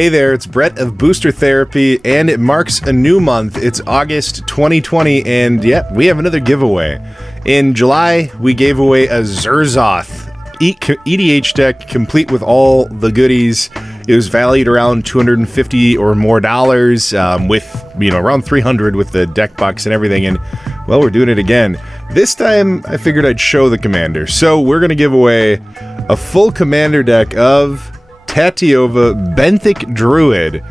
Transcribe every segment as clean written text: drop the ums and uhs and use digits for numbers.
Hey there, it's Brett of Booster Therapy, and it marks a new month. It's August 2020, and yeah, we have another giveaway. In July, we gave away a Zerzoth EDH deck, complete with all the goodies. It was valued around $250 or more, with, around $300 with the deck box and everything, and, well, we're doing it again. This time, I figured I'd show the commander. So, we're going to give away a full commander deck of Tatiova Benthic Druid.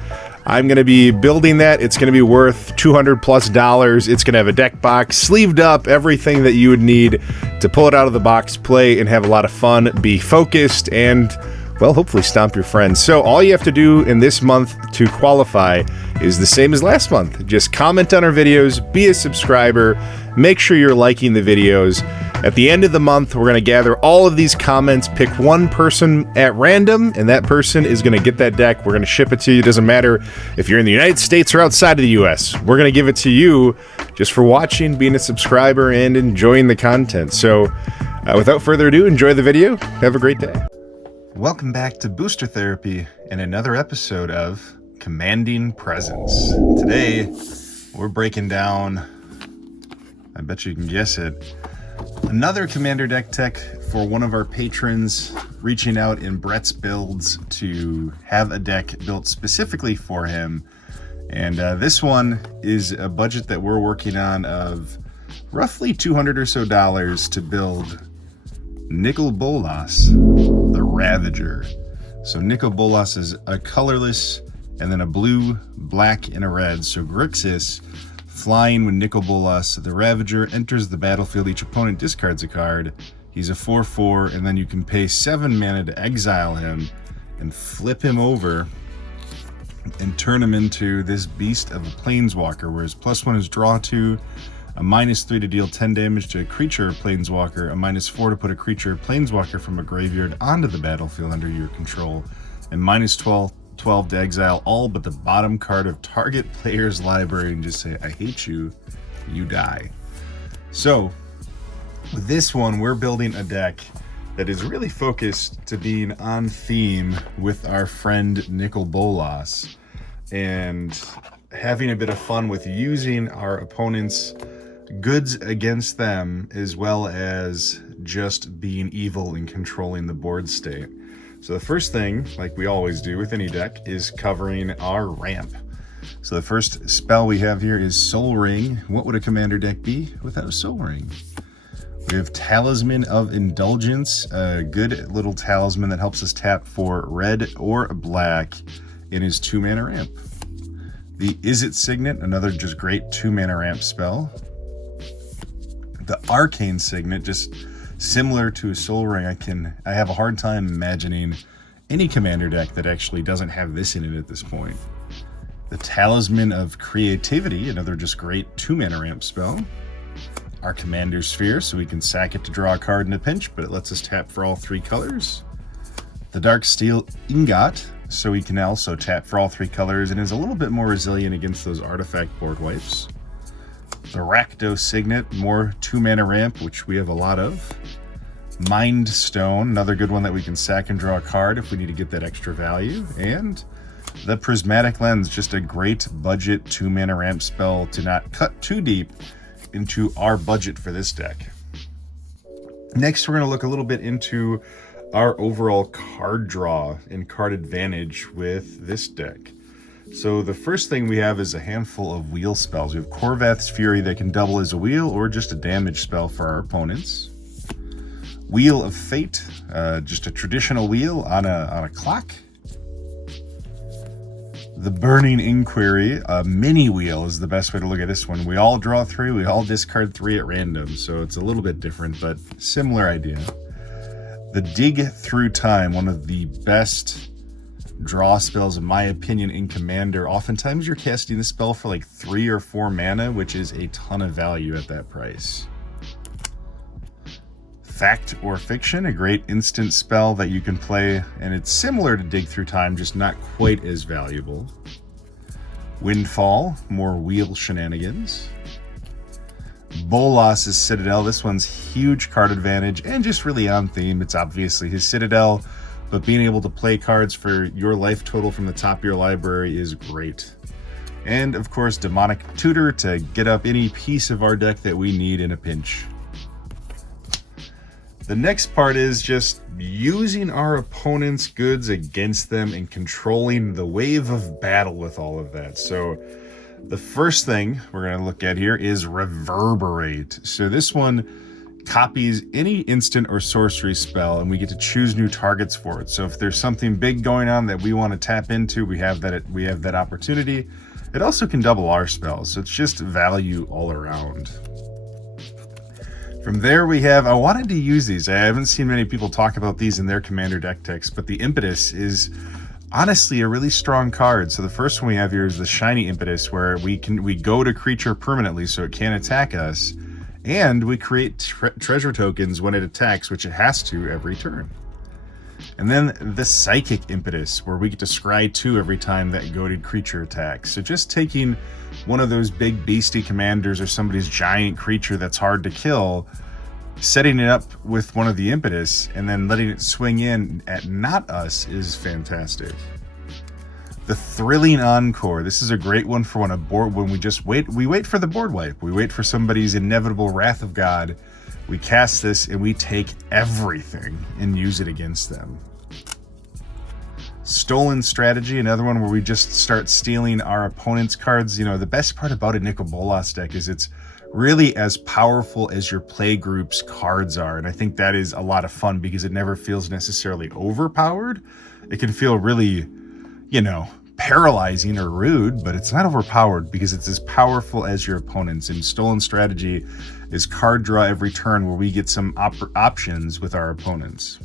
I'm going to be building that. It's going to be worth $200+. It's going to have a deck box, sleeved up, everything that you would need to pull it out of the box, play, and have a lot of fun, be focused, and, well, hopefully stomp your friends. So all you have to do in this month to qualify is the same as last month. Just comment on our videos, be a subscriber, make sure you're liking the videos. At the end of the month, we're going to gather all of these comments, pick one person at random, and that person is going to get that deck. We're going to ship it to you. It doesn't matter if you're in the United States or outside of the US. We're going to give it to you just for watching, being a subscriber, and enjoying the content. So, without further ado, enjoy the video. Have a great day. Welcome back to Booster Therapy and another episode of Commanding Presence. Today, we're breaking down, I bet you can guess it, another commander deck tech for one of our patrons reaching out in Brett's builds to have a deck built specifically for him. And this one is a budget that we're working on of roughly $200 or so to build Nicol Bolas, the Ravager. So Nicol Bolas is a colorless and then a blue, black, and a red. So Grixis, flying with Nicol Bolas, the Ravager enters the battlefield. Each opponent discards a card. He's a 4/4, and then you can pay 7 mana to exile him and flip him over and turn him into this beast of a Planeswalker, where his +1 is draw 2, a -3 to deal 10 damage to a creature or Planeswalker, a -4 to put a creature or Planeswalker from a graveyard onto the battlefield under your control, and -12 to exile all but the bottom card of target player's library and just say, I hate you, you die. So, with this one, we're building a deck that is really focused to being on theme with our friend Nicol Bolas and having a bit of fun with using our opponent's goods against them, as well as just being evil and controlling the board state. So the first thing, like we always do with any deck, is covering our ramp. So the first spell we have here is Soul Ring. What would a commander deck be without a Soul Ring? We have Talisman of Indulgence, a good little talisman that helps us tap for red or black in his 2-mana ramp. The Izzet Signet, another just great 2-mana ramp spell. The Arcane Signet, just similar to a Soul Ring. I have a hard time imagining any commander deck that actually doesn't have this in it at this point. The Talisman of Creativity, another just great 2-mana ramp spell. Our Commander Sphere, so we can sack it to draw a card in a pinch, but it lets us tap for all 3 colors. The Darksteel Ingot, so we can also tap for all 3 colors and is a little bit more resilient against those artifact board wipes. The Rakdos Signet, more 2-mana ramp, which we have a lot of. Mind Stone, another good one that we can sack and draw a card if we need to get that extra value. And the Prismatic Lens, just a great budget 2-mana ramp spell to not cut too deep into our budget for this deck. Next, we're going to look a little bit into our overall card draw and card advantage with this deck. So the first thing we have is a handful of wheel spells. We have Korvath's Fury that can double as a wheel or just a damage spell for our opponents. Wheel of Fate, just a traditional wheel on a clock. The Burning Inquiry, a mini wheel is the best way to look at this one. We all draw 3, we all discard 3 at random, so it's a little bit different, but similar idea. The Dig Through Time, one of the best draw spells in my opinion in Commander. Oftentimes you're casting the spell for like 3 or 4 mana, which is a ton of value at that price. Fact or Fiction, a great instant spell that you can play, and it's similar to Dig Through Time, just not quite as valuable. Windfall, more wheel shenanigans. Bolas' Citadel, this one's huge card advantage and just really on theme. It's obviously his Citadel, but being able to play cards for your life total from the top of your library is great. And of course, Demonic Tutor to get up any piece of our deck that we need in a pinch. The next part is just using our opponent's goods against them and controlling the wave of battle with all of that. So the first thing we're going to look at here is Reverberate. So this one copies any instant or sorcery spell, and we get to choose new targets for it. So if there's something big going on that we want to tap into, we have that opportunity. It also can double our spells, so it's just value all around. From there we have, I wanted to use these. I haven't seen many people talk about these in their commander deck techs, but the Impetus is honestly a really strong card. So the first one we have here is the Shiny Impetus, where we go to creature permanently so it can't attack us, and we create treasure tokens when it attacks, which it has to every turn. And then the Psychic Impetus, where we get to scry 2 every time that goated creature attacks. So just taking one of those big beastie commanders or somebody's giant creature that's hard to kill, setting it up with one of the Impetus, and then letting it swing in at not us is fantastic. The Thrilling Encore. This is a great one for when we wait for the board wipe. We wait for somebody's inevitable Wrath of God. We cast this and we take everything and use it against them. Stolen Strategy, another one where we just start stealing our opponent's cards. You know, the best part about a Nicol Bolas deck is it's really as powerful as your play group's cards are. And I think that is a lot of fun because it never feels necessarily overpowered. It can feel really, you know, paralyzing or rude, but it's not overpowered because it's as powerful as your opponents. And Stolen Strategy is card draw every turn, where we get some options with our opponents.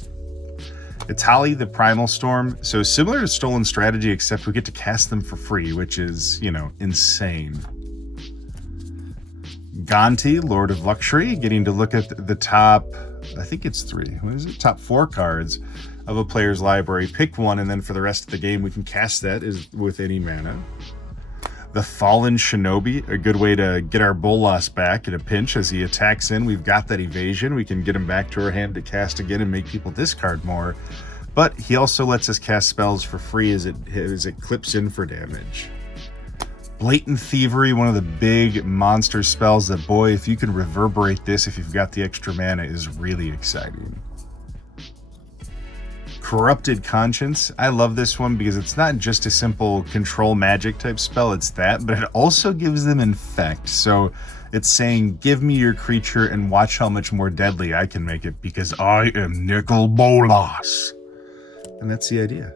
Itali, the Primal Storm. So similar to Stolen Strategy, except we get to cast them for free, which is, you know, insane. Gonti, Lord of Luxury, getting to look at the top, I think it's 3, what is it? Top 4 cards of a player's library. Pick one, and then for the rest of the game, we can cast that with any mana. The Fallen Shinobi, a good way to get our Bolas back in a pinch as he attacks in. We've got that evasion. We can get him back to our hand to cast again and make people discard more. But he also lets us cast spells for free as it clips in for damage. Blatant Thievery, one of the big monster spells that, boy, if you can reverberate this, if you've got the extra mana, is really exciting. Corrupted Conscience. I love this one because it's not just a simple control magic type spell, it's that, but it also gives them infect. So it's saying, give me your creature and watch how much more deadly I can make it because I am Nicol Bolas. And that's the idea.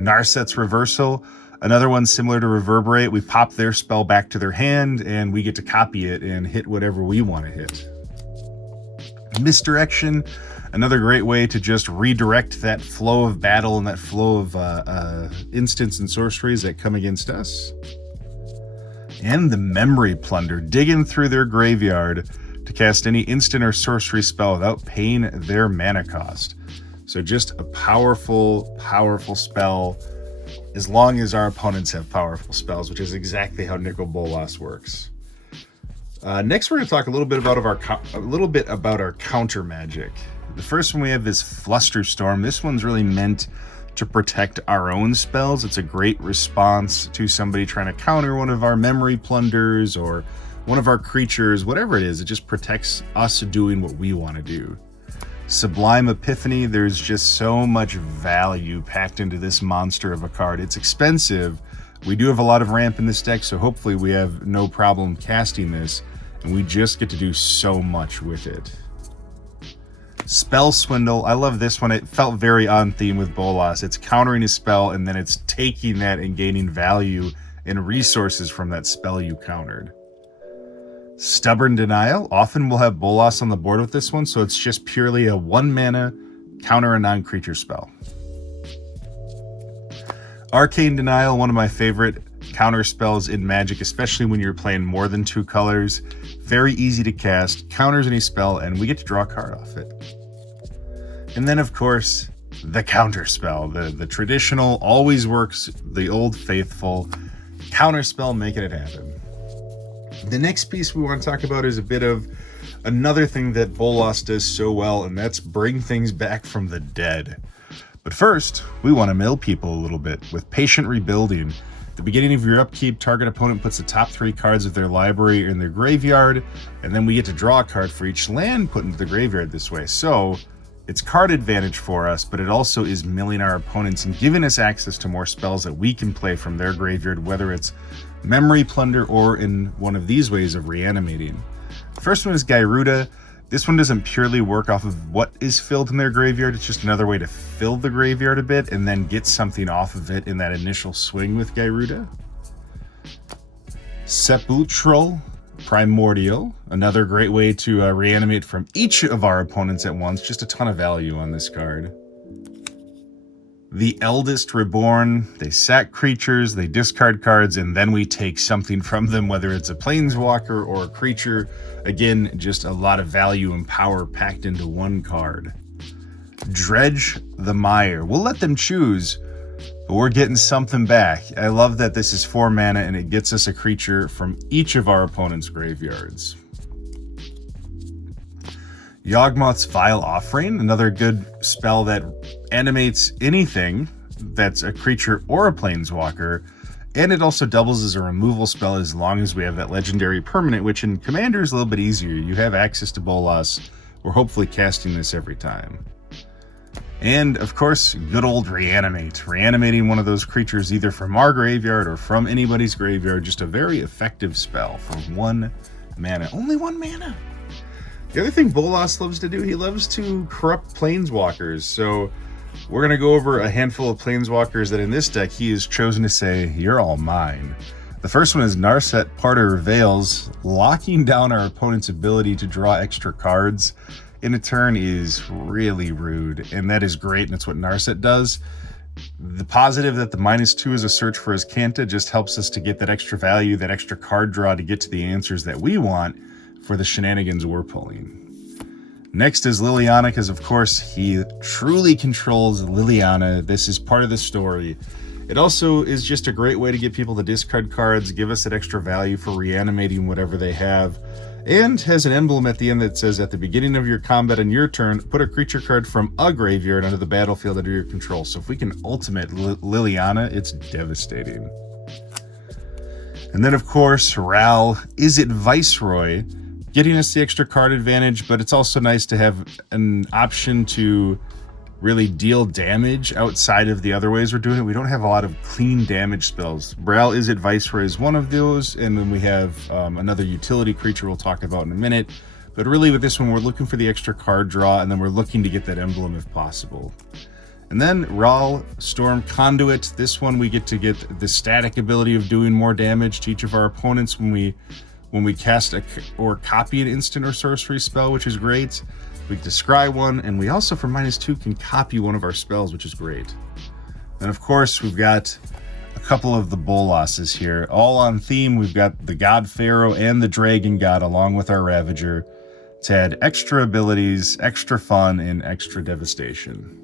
Narset's Reversal. Another one similar to Reverberate. We pop their spell back to their hand and we get to copy it and hit whatever we want to hit. Misdirection. Another great way to just redirect that flow of battle and that flow of instants and sorceries that come against us. And the Memory Plunder, digging through their graveyard to cast any instant or sorcery spell without paying their mana cost. So just a powerful, powerful spell, as long as our opponents have powerful spells, which is exactly how Nicol Bolas works. Next, we're going to talk a little bit about our counter magic. The first one we have is Flusterstorm. This one's really meant to protect our own spells. It's a great response to somebody trying to counter one of our Memory Plunders or one of our creatures, whatever it is. It just protects us doing what we want to do. Sublime Epiphany, there's just so much value packed into this monster of a card. It's expensive. We do have a lot of ramp in this deck, so hopefully we have no problem casting this, and we just get to do so much with it. Spell Swindle, I love this one. It felt very on theme with Bolas. It's countering a spell, and then it's taking that and gaining value and resources from that spell you countered. Stubborn Denial, often we'll have Bolas on the board with this one, so it's just purely a 1 mana counter a non-creature spell. Arcane Denial, one of my favorite counter spells in Magic, especially when you're playing more than 2 colors. Very easy to cast, counters any spell, and we get to draw a card off it. And then, of course, the counter spell, the traditional, always works, the old faithful counter spell, making it happen. The next piece we want to talk about is a bit of another thing that Bolas does so well, and that's bring things back from the dead. But first, we want to mill people a little bit with Patient Rebuilding. At the beginning of your upkeep, target opponent puts the top 3 cards of their library in their graveyard, and then we get to draw a card for each land put into the graveyard this way. So it's card advantage for us, but it also is milling our opponents and giving us access to more spells that we can play from their graveyard, whether it's Memory Plunder or in one of these ways of reanimating. The first one is Gyruda. This one doesn't purely work off of what is filled in their graveyard. It's just another way to fill the graveyard a bit and then get something off of it in that initial swing with Gyruda. Sepulchral Primordial, another great way to reanimate from each of our opponents at once. Just a ton of value on this card. The Eldest Reborn, they sack creatures, they discard cards, and then we take something from them, whether it's a Planeswalker or a creature. Again, just a lot of value and power packed into one card. Dredge the Mire. We'll let them choose, but we're getting something back. I love that this is 4 mana and it gets us a creature from each of our opponent's graveyards. Yawgmoth's Vile Offering, another good spell that animates anything that's a creature or a planeswalker, and it also doubles as a removal spell as long as we have that legendary permanent, which in Commander is a little bit easier. You have access to Bolas. We're hopefully casting this every time. And of course, good old Reanimate. Reanimating one of those creatures either from our graveyard or from anybody's graveyard, just a very effective spell for 1 mana. Only 1 mana. The other thing Bolas loves to do, he loves to corrupt planeswalkers. So we're going to go over a handful of planeswalkers that in this deck he has chosen to say, you're all mine. The first one is Narset, Parter Veils. Locking down our opponent's ability to draw extra cards in a turn is really rude, and that is great, and that's what Narset does. The positive that the -2 is a search for his Kanta just helps us to get that extra value, that extra card draw to get to the answers that we want for the shenanigans we're pulling. Next is Liliana, because of course he truly controls Liliana. This is part of the story. It also is just a great way to get people to discard cards, give us that extra value for reanimating whatever they have, and has an emblem at the end that says, at the beginning of your combat on your turn, put a creature card from a graveyard onto the battlefield under your control. So if we can ultimate Liliana, it's devastating. And then of course, Ral, Is It Viceroy? Getting us the extra card advantage, but it's also nice to have an option to really deal damage outside of the other ways we're doing it. We don't have a lot of clean damage spells. Ral, Is It Viceroy is one of those, and then we have another utility creature we'll talk about in a minute. But really with this one, we're looking for the extra card draw, and then we're looking to get that emblem if possible. And then Ral, Storm Conduit. This one we get to get the static ability of doing more damage to each of our opponents when we cast or copy an instant or sorcery spell, which is great. We can scry one, and we also, for -2, can copy one of our spells, which is great. And of course, we've got a couple of the Bolases here. All on theme, we've got the God Pharaoh and the Dragon God, along with our Ravager, to add extra abilities, extra fun, and extra devastation.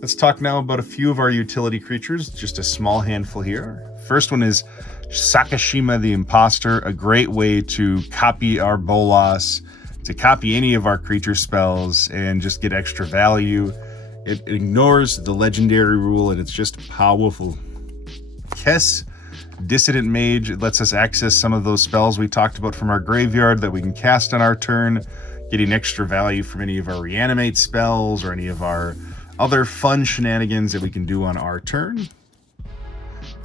Let's talk now about a few of our utility creatures, just a small handful here. First one is Sakashima the Imposter, a great way to copy our Bolas, to copy any of our creature spells and just get extra value. It ignores the legendary rule and it's just powerful. Kess, Dissident Mage, it lets us access some of those spells we talked about from our graveyard that we can cast on our turn, getting extra value from any of our reanimate spells or any of our other fun shenanigans that we can do on our turn.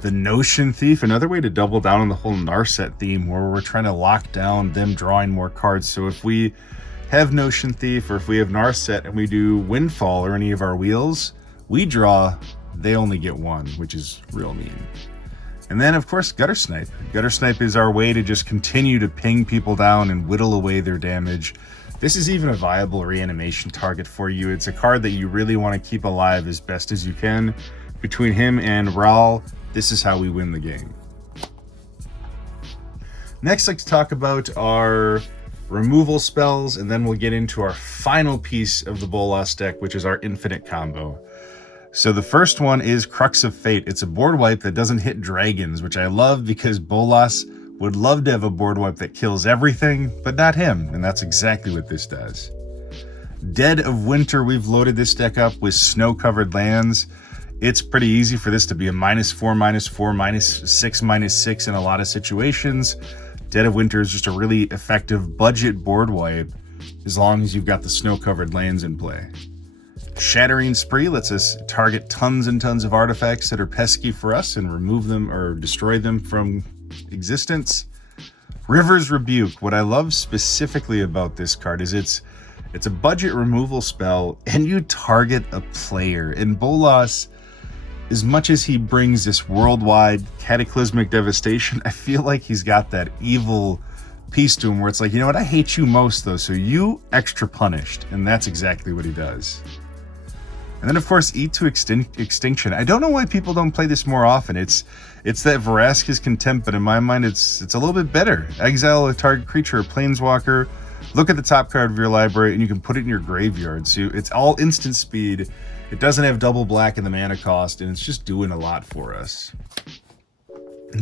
The Notion Thief, another way to double down on the whole Narset theme where we're trying to lock down them drawing more cards. So if we have Notion Thief or if we have Narset and we do Windfall or any of our wheels, we draw, they only get 1, which is real mean. And then of course Gutter Snipe. Gutter Snipe is our way to just continue to ping people down and whittle away their damage. This is even a viable reanimation target for you. It's a card that you really want to keep alive as best as you can. Between him and Ral, this is how we win the game. Next, let's talk about our removal spells, and then we'll get into our final piece of the Bolas deck, which is our infinite combo. So the first one is Crux of Fate. It's a board wipe that doesn't hit dragons, which I love because Bolas would love to have a board wipe that kills everything, but not him, and that's exactly what this does. Dead of Winter, we've loaded this deck up with snow-covered lands. It's pretty easy for this to be a -4, -4, -6, -6 in a lot of situations. Dead of Winter is just a really effective budget board wipe as long as you've got the snow-covered lands in play. Shattering Spree lets us target tons and tons of artifacts that are pesky for us and remove them or destroy them from existence. River's Rebuke. What I love specifically about this card is it's a budget removal spell and you target a player. And Bolas, as much as he brings this worldwide cataclysmic devastation, I feel like he's got that evil piece to him where it's like, you know what, I hate you most though, so you extra punished. And that's exactly what he does. And then of course, Eat to Extinction. I don't know why people don't play this more often. It's that Vraska's Contempt, but in my mind, it's a little bit better. Exile a target creature, a planeswalker, look at the top card of your library, and you can put it in your graveyard. So it's all instant speed. It doesn't have double black in the mana cost, and it's just doing a lot for us.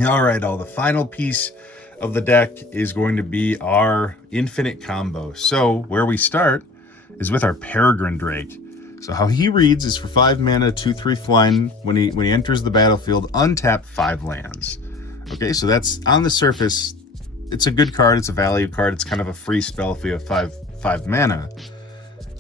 All right, the final piece of the deck is going to be our infinite combo. So where we start is with our Peregrine Drake. So how he reads is for 5 mana, 2/3 flying. When he enters the battlefield, untap 5 lands. Okay, so that's on the surface. It's a good card. It's a value card. It's kind of a free spell if you have five mana.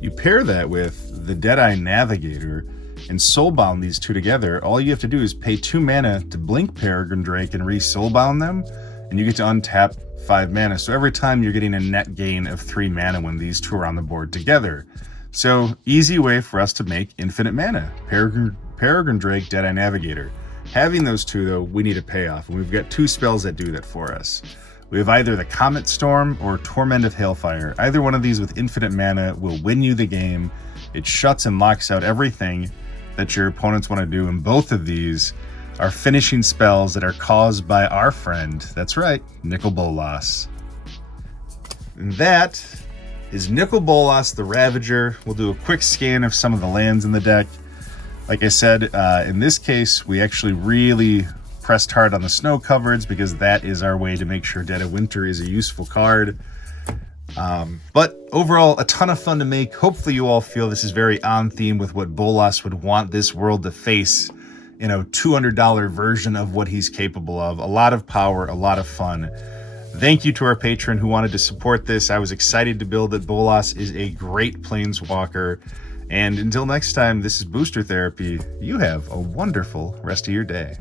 You pair that with the Deadeye Navigator and soulbound these two together. All you have to do is pay 2 mana to blink Peregrine Drake and re-soulbound them, and you get to untap 5 mana. So every time you're getting a net gain of 3 mana when these two are on the board together. So easy way for us to make infinite mana. Peregrine Drake, Deadeye Navigator. Having those two though, we need a payoff, and we've got 2 spells that do that for us. We have either the Comet Storm or Torment of Hailfire. Either one of these with infinite mana will win you the game. It shuts and locks out everything that your opponents want to do, and both of these are finishing spells that are caused by our friend, that's right, Nicol Bolas. And that is Nicol Bolas, the Ravager. We'll do a quick scan of some of the lands in the deck. Like I said, in this case, we actually really pressed hard on the snow coverage because that is our way to make sure Dead of Winter is a useful card. But overall, a ton of fun to make. Hopefully you all feel this is very on theme with what Bolas would want this world to face. You know, $200 version of what he's capable of. A lot of power, a lot of fun. Thank you to our patron who wanted to support this. I was excited to build it. Bolas is a great planeswalker. And until next time, this is Booster Therapy. You have a wonderful rest of your day.